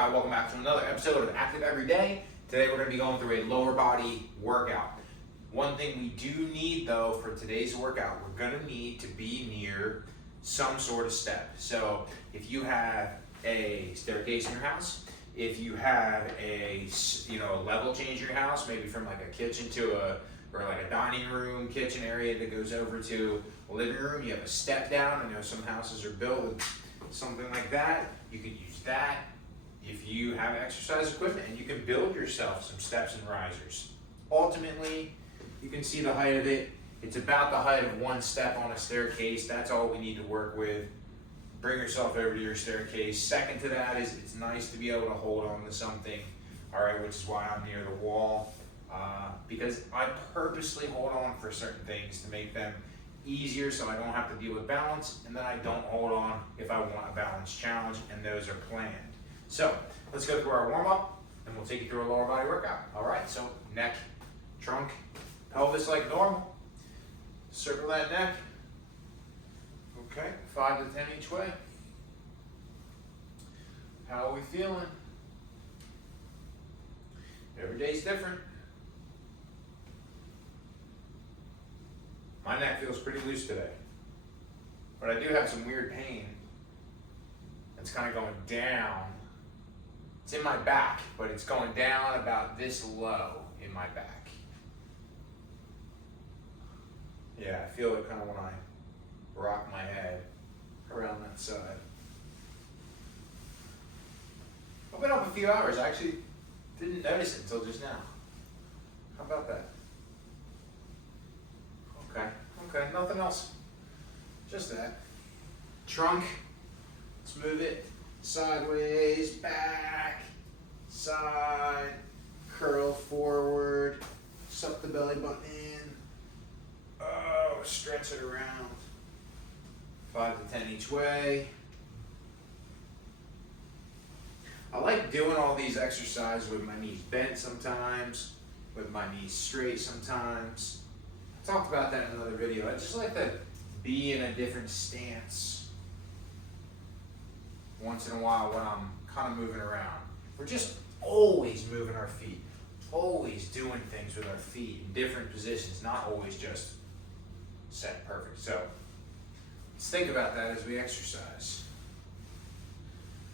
Alright, welcome back to another episode of Active Every Day. Today we're going to be going through a lower body workout. One thing we do need though for today's workout, we're going to need to be near some sort of step. So if you have a staircase in your house, if you have a level change in your house, maybe from like a kitchen to or like a dining room, kitchen area that goes over to a living room, you have a step down. I know some houses are built with something like that. You could use that. If you have exercise equipment, and you can build yourself some steps and risers. Ultimately, you can see the height of it. It's about the height of one step on a staircase. That's all we need to work with. Bring yourself over to your staircase. Second to that is it's nice to be able to hold on to something, all right, which is why I'm near the wall, because I purposely hold on for certain things to make them easier so I don't have to deal with balance, and then I don't hold on if I want a balance challenge, and those are planned. So let's go through our warm-up and we'll take you through a lower body workout. All right, so neck, trunk, pelvis like normal. Circle that neck. Okay, 5 to 10 each way. How are we feeling? Every day's different. My neck feels pretty loose today, but I do have some weird pain. It's kind of going down. It's in my back, but it's going down about this low in my back. Yeah, I feel it kind of when I rock my head around that side. I've been up a few hours. I actually didn't notice it until just now. How about that? Okay, nothing else. Just that. Trunk, let's move it sideways, back, side, curl forward, suck the belly button in. Oh, stretch it around. 5 to 10 each way. I like doing all these exercises with my knees bent sometimes, with my knees straight sometimes. I talked about that in another video. I just like to be in a different stance once in a while when I'm kind of moving around. We're just always moving our feet, always doing things with our feet in different positions, not always just set perfect. So let's think about that as we exercise.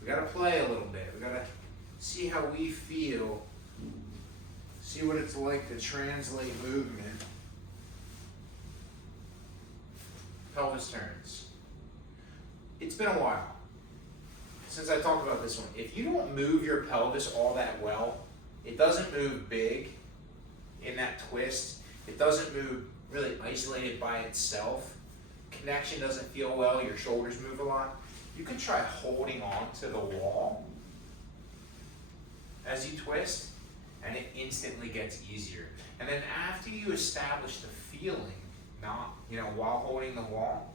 We got to play a little bit. We got to see how we feel, see what it's like to translate movement. Pelvis turns. It's been a while since I talked about this one. If you don't move your pelvis all that well, it doesn't move big in that twist. It doesn't move really isolated by itself. Connection doesn't feel well. Your shoulders move a lot. You can try holding on to the wall as you twist, and it instantly gets easier. And then after you establish the feeling, while holding the wall,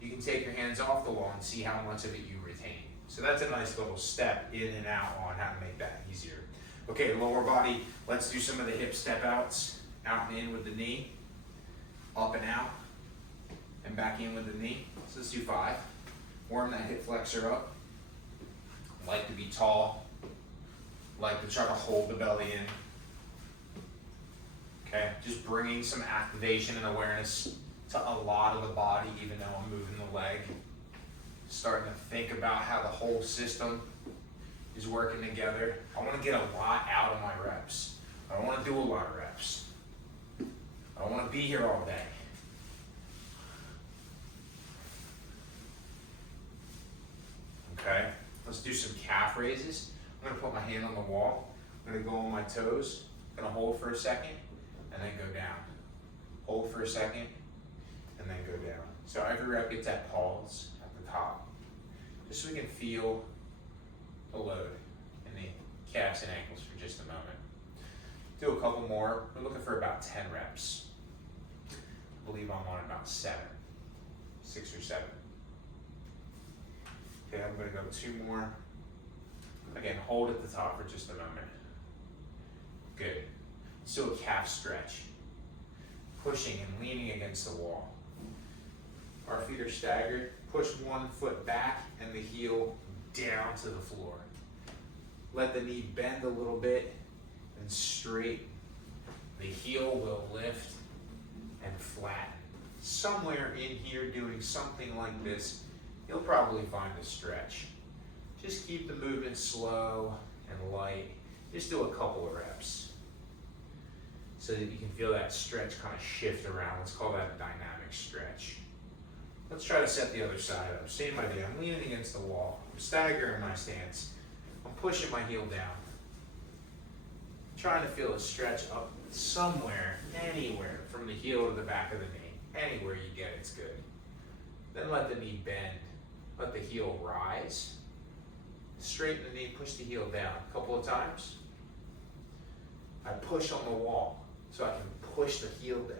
you can take your hands off the wall and see how much of it you retain. So that's a nice little step in and out on how to make that easier. Okay, lower body, let's do some of the hip step outs. Out and in with the knee, up and out, and back in with the knee. So let's do 5. Warm that hip flexor up. Like to be tall. Like to try to hold the belly in. Okay, just bringing some activation and awareness to a lot of the body, even though I'm moving the leg. Starting to think about how the whole system is working together. I want to get a lot out of my reps. I don't want to do a lot of reps. I don't want to be here all day. Okay, let's do some calf raises. I'm going to put my hand on the wall. I'm going to go on my toes. I'm going to hold for a second and then go down. Hold for a second and then go down. So every rep gets that pause at the top, just so we can feel the load in the calves and ankles for just a moment. Do a couple more. We're looking for about 10 reps. I believe I'm on about 6 or 7. Okay, I'm going to go 2 more. Again, hold at the top for just a moment. Good. Let's do a calf stretch. Pushing and leaning against the wall. Our feet are staggered. Push one foot back and the heel down to the floor. Let the knee bend a little bit and straighten. The heel will lift and flatten. Somewhere in here doing something like this, you'll probably find a stretch. Just keep the movement slow and light. Just do a couple of reps so that you can feel that stretch kind of shift around. Let's call that a dynamic stretch. Let's try to set the other side up. Same idea. I'm leaning against the wall. I'm staggering my stance. I'm pushing my heel down. Trying to feel a stretch up somewhere, anywhere, from the heel to the back of the knee. Anywhere you get it's good. Then let the knee bend. Let the heel rise. Straighten the knee, push the heel down. A couple of times. I push on the wall so I can push the heel down.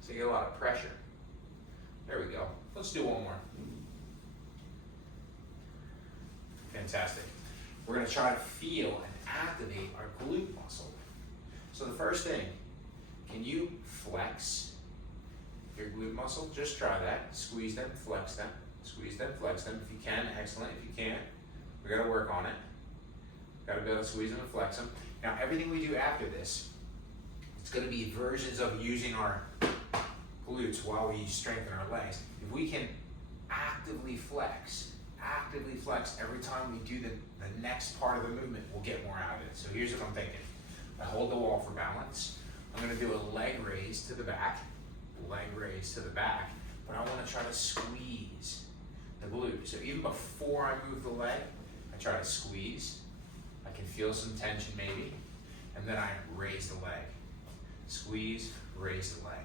So you get a lot of pressure. There we go. Let's do one more. Fantastic. We're going to try to feel and activate our glute muscle. So the first thing, can you flex your glute muscle? Just try that. Squeeze them, flex them. Squeeze them, flex them. If you can, excellent. If you can't, we got to work on it. Got to be able to squeeze them and flex them. Now, everything we do after this, it's going to be versions of using our glutes while we strengthen our legs. If we can actively flex every time we do the next part of the movement, we'll get more out of it. So here's what I'm thinking. I hold the wall for balance. I'm going to do a leg raise to the back, but I want to try to squeeze the glute. So even before I move the leg, I try to squeeze. I can feel some tension maybe, and then I raise the leg. Squeeze, raise the leg.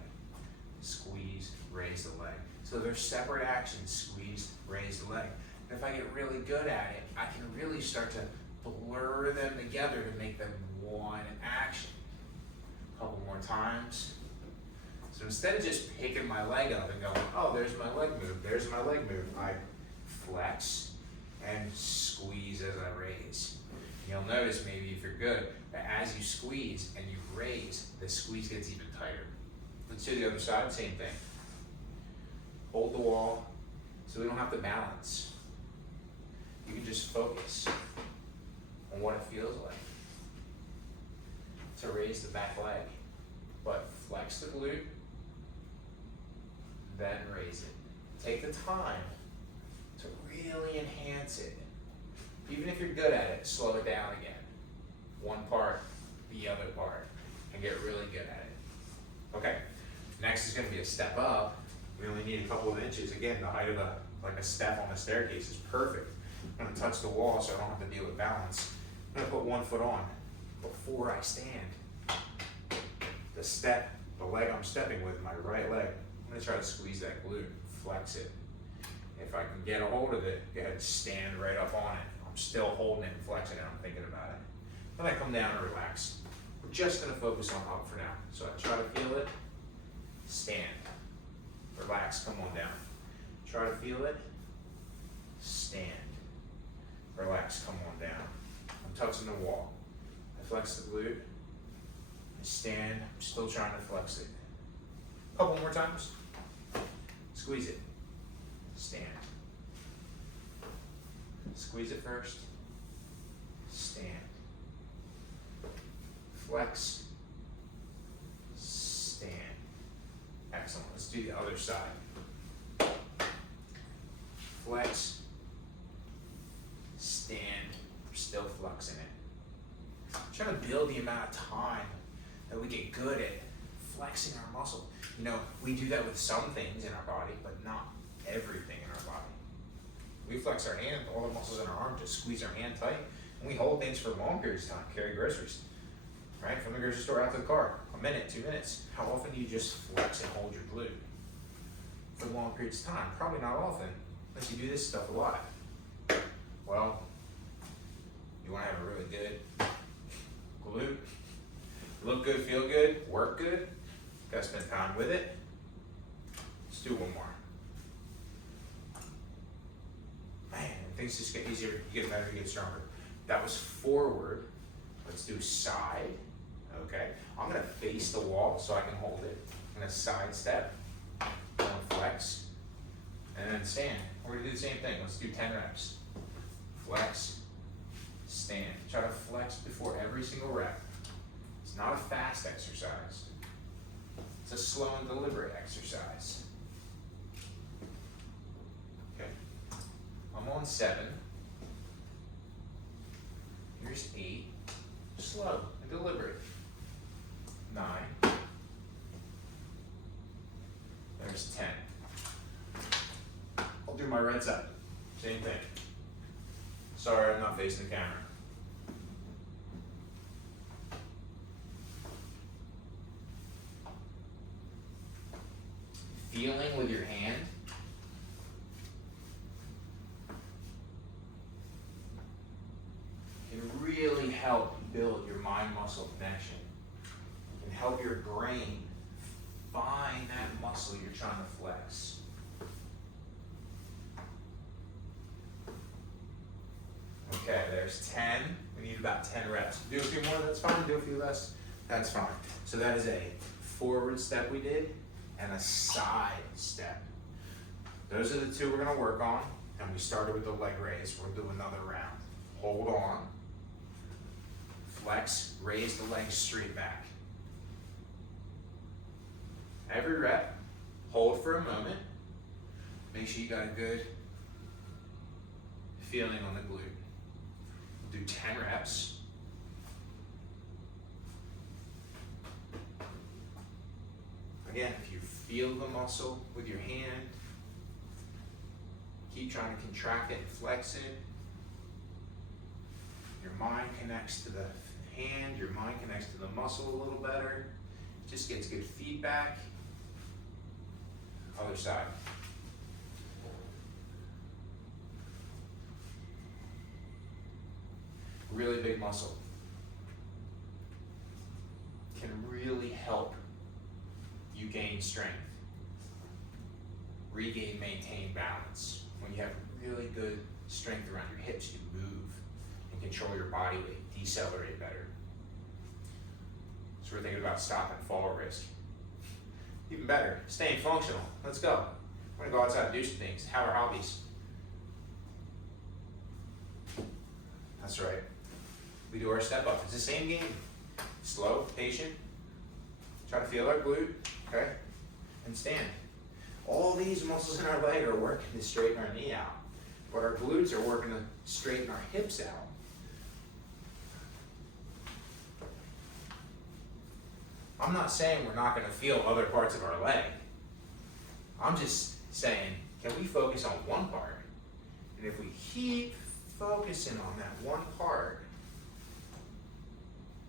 Squeeze, raise the leg. So they're separate actions, squeeze, raise the leg. And if I get really good at it, I can really start to blur them together to make them one action. A couple more times. So instead of just picking my leg up and going, oh, there's my leg move, I flex and squeeze as I raise. You'll notice maybe if you're good, that as you squeeze and you raise, the squeeze gets even tighter. Let's do the other side, same thing. Hold the wall so we don't have to balance. You can just focus on what it feels like to raise the back leg. But flex the glute, then raise it. Take the time to really enhance it. Even if you're good at it, slow it down again. One part, the other part, and get really good at it. Okay, next is going to be a step up. We only need a couple of inches. Again, the height of a step on the staircase is perfect. I'm going to touch the wall so I don't have to deal with balance. I'm going to put one foot on before I stand. The leg I'm stepping with, my right leg, I'm going to try to squeeze that glute, flex it. If I can get a hold of it, go ahead and stand right up on it. I'm still holding it and flexing it, I'm thinking about it. Then I come down and relax. We're just going to focus on up for now. So I try to feel it, stand, relax, come on down. Try to feel it, stand, relax, come on down. I'm touching the wall. I flex the glute, I stand, I'm still trying to flex it. A couple more times. Squeeze it, stand. Squeeze it first, stand. Flex, stand. Excellent, let's do the other side. Flex, stand, we're still flexing it. Try to build the amount of time that we get good at flexing our muscle. You know, we do that with some things in our body, but not everything in our body. We flex our hand, all the muscles in our arm, just squeeze our hand tight, and we hold things for long periods of time, carry groceries, right? From the grocery store out to the car, a minute, 2 minutes. How often do you just flex and hold your glute? For long periods of time? Probably not often, unless you do this stuff a lot. Well, you want to have a really good glute, look good, feel good, work good, gotta spend time with it. Let's do one more. Man, things just get easier, you get better, you get stronger. That was forward. Let's do side. Okay, I'm gonna face the wall so I can hold it. I'm gonna side step, I'm gonna flex, and then stand. We're gonna do the same thing. Let's do 10 reps. flex, stand. Try to flex before every single rep. It's not a fast exercise. It's a slow and deliberate exercise. Okay, I'm on 7. Here's 8. Slow and deliberate. 9. There's 10. I'll do my right side. Same thing. Sorry, I'm not facing the camera. Feeling with your hand. Can really help build your mind-muscle connection. Can help your brain find that muscle you're trying to flex. Okay, there's 10. We need about 10 reps. Do a few more, that's fine. Do a few less, that's fine. So that is a forward step we did and a side step. Those are the two we're gonna work on. And we started with the leg raise. We'll do another round. Hold on. Flex, raise the legs straight back. Every rep, hold for a moment. Make sure you got a good feeling on the glute. Do 10 reps. Again, if you feel the muscle with your hand, keep trying to contract it and flex it. Your mind connects to the hand, your mind connects to the muscle a little better. It just gets good feedback. Other side. Really big muscle. Can really help you gain strength. Regain, maintain balance. When you have really good strength around your hips, you move and control your body weight, decelerate better. So we're thinking about stop and fall risk. Even better, staying functional. Let's go. We're gonna go outside and do some things, have our hobbies. That's right. We do our step up. It's the same game. Slow, patient. Try to feel our glute, okay? And stand. All these muscles in our leg are working to straighten our knee out, but our glutes are working to straighten our hips out. I'm not saying we're not going to feel other parts of our leg. I'm just saying, can we focus on one part? And if we keep focusing on that one part,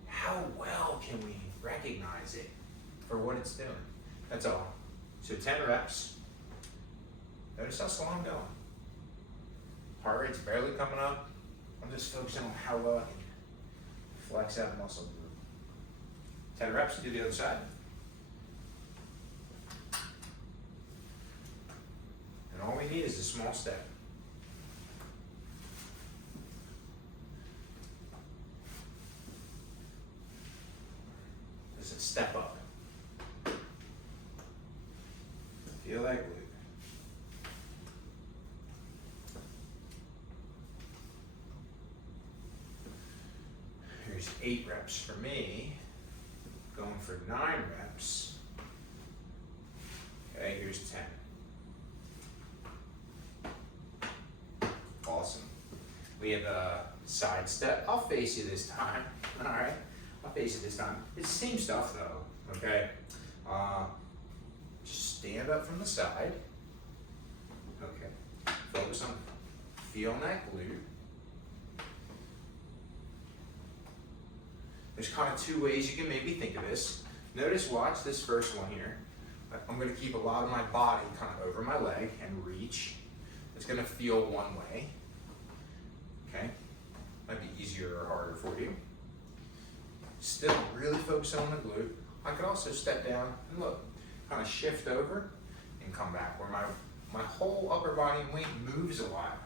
how well can we recognize it for what it's doing? That's all. So 10 reps. Notice how slow I'm going. Heart rate's barely coming up. I'm just focusing on how well I can flex that muscle group. 10 reps, do the other side. And all we need is a small step. Just a step up. Feel that glute. Here's 8 reps for me. Going for 9 reps. Okay, here's 10. Awesome. We have a side step. I'll face you this time. All right, I'll face you this time. It's the same stuff though. Okay. Just stand up from the side. Okay. Focus on feeling that glute. There's kind of 2 ways you can maybe think of this. Notice, watch this first one here. I'm going to keep a lot of my body kind of over my leg and reach. It's going to feel one way. Okay? Might be easier or harder for you. Still really focus on the glute. I could also step down and look, kind of shift over and come back where my whole upper body and weight moves a lot.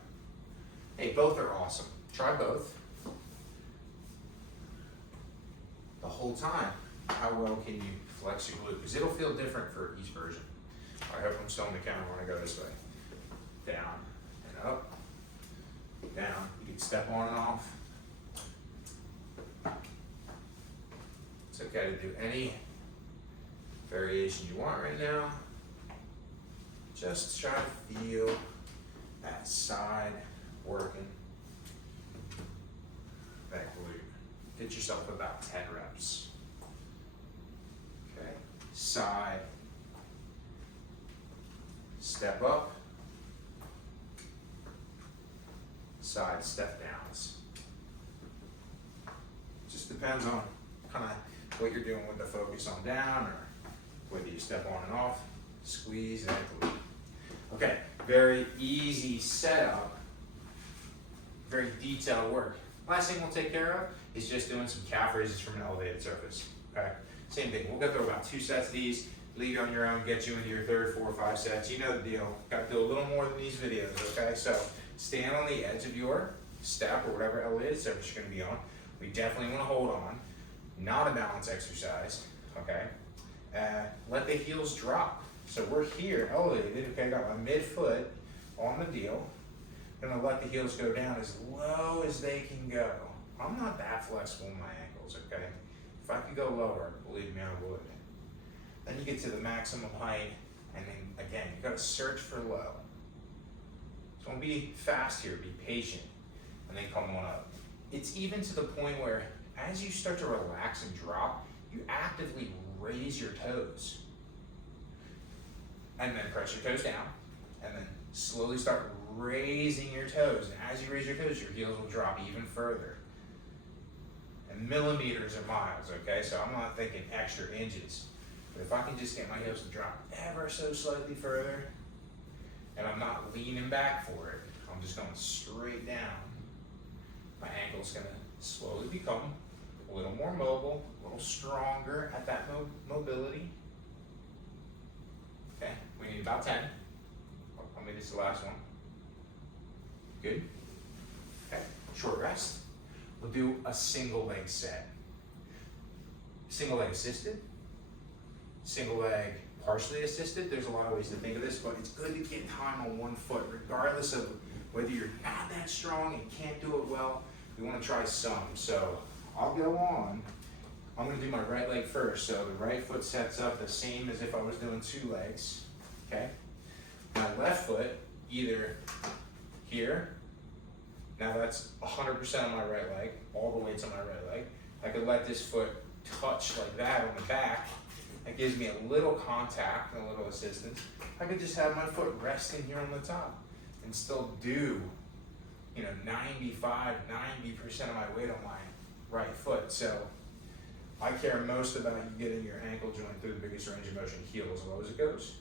Hey, both are awesome. Try both. The whole time, how well can you flex your glute? Because it'll feel different for each version. I hope I'm still on the camera when I go this way. Down and up down. You can step on and off. It's okay to do any variation you want right now. Just try to feel that side working. That glute. Get yourself about 10 reps. Okay, side, step up, side step downs. Just depends on kind of what you're doing with the focus on down or whether you step on and off, squeeze that glute. Okay, very easy setup, very detailed work. Last thing we'll take care of is just doing some calf raises from an elevated surface. Okay, same thing. We'll go through about 2 sets of these, leave you on your own, get you into your 3rd, 4, 5 sets. You know the deal. Got to do a little more than these videos, okay? So stand on the edge of your step or whatever elevated surface you're going to be on. We definitely want to hold on. Not a balance exercise, okay? Let the heels drop. So we're here, elevated, okay? Got my midfoot on the deal. Gonna let the heels go down as low as they can go. I'm not that flexible in my ankles, okay? If I could go lower, believe me, I would. Then you get to the maximum height, and then again, you gotta search for low. So don't be fast here, be patient, and then come on up. It's even to the point where as you start to relax and drop, you actively raise your toes. And then press your toes down, and then slowly start raising your toes. And as you raise your toes, your heels will drop even further. And millimeters are miles, okay? So I'm not thinking extra inches. But if I can just get my heels to drop ever so slightly further, and I'm not leaning back for it, I'm just going straight down, my ankle's gonna slowly become a little more mobile, a little stronger at that mobility. Okay, we need about 10. I'll make this the last one. Good. Okay, short rest. We'll do a single leg set. Single leg assisted, single leg partially assisted. There's a lot of ways to think of this, but it's good to get time on one foot, regardless of whether you're not that strong and can't do it well. We want to try some. So I'll go on. I'm going to do my right leg first. So the right foot sets up the same as if I was doing 2 legs. Okay. My left foot either here. Now that's 100% on my right leg. All the weight's on my right leg. I could let this foot touch like that on the back. That gives me a little contact and a little assistance. I could just have my foot resting here on the top and still do, 95, 90% of my weight on my right foot. So I care most about you getting your ankle joint through the biggest range of motion, heel as low as it goes,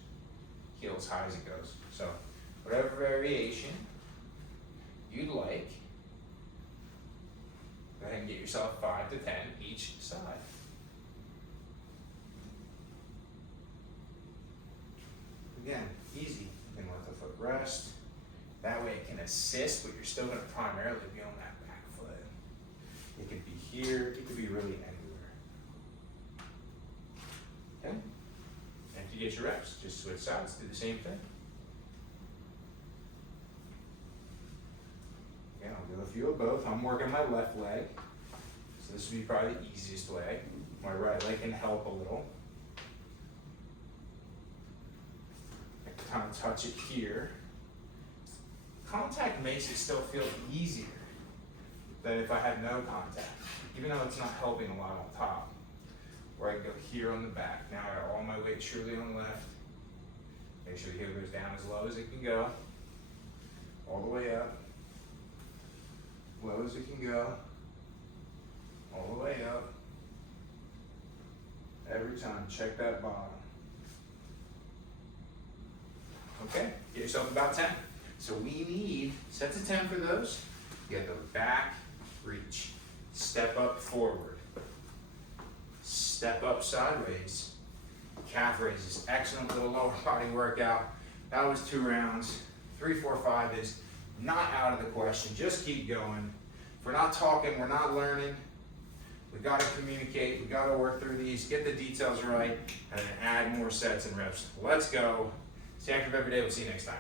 heel as high as it goes. So whatever variation you'd like, go ahead and get yourself 5 to 10 each side. Again, easy. You can let the foot rest. That way it can assist, but you're still going to primarily be on that back foot. It could be here, it could be really anywhere. Okay? And if you get your reps, just switch sides, do the same thing. Okay, I'll do a few of both. I'm working my left leg, so this would be probably the easiest leg. My right leg can help a little. I can kind of touch it here. Contact makes it still feel easier than if I had no contact, even though it's not helping a lot on top. Where I can go here on the back. Now I got all my weight truly on the left. Make sure the heel goes down as low as it can go. All the way up. Low as it can go. All the way up. Every time, check that bottom. Okay, get yourself about 10. So we need sets of 10 for those. You got the back reach. Step up forward. Step up sideways. Calf raises. Excellent little lower body workout. That was 2 rounds. 3, 4, 5 is not out of the question. Just keep going. If we're not talking, we're not learning. We got to communicate. We got to work through these, get the details right, and then add more sets and reps. Let's go. Stay active every day. We'll see you next time.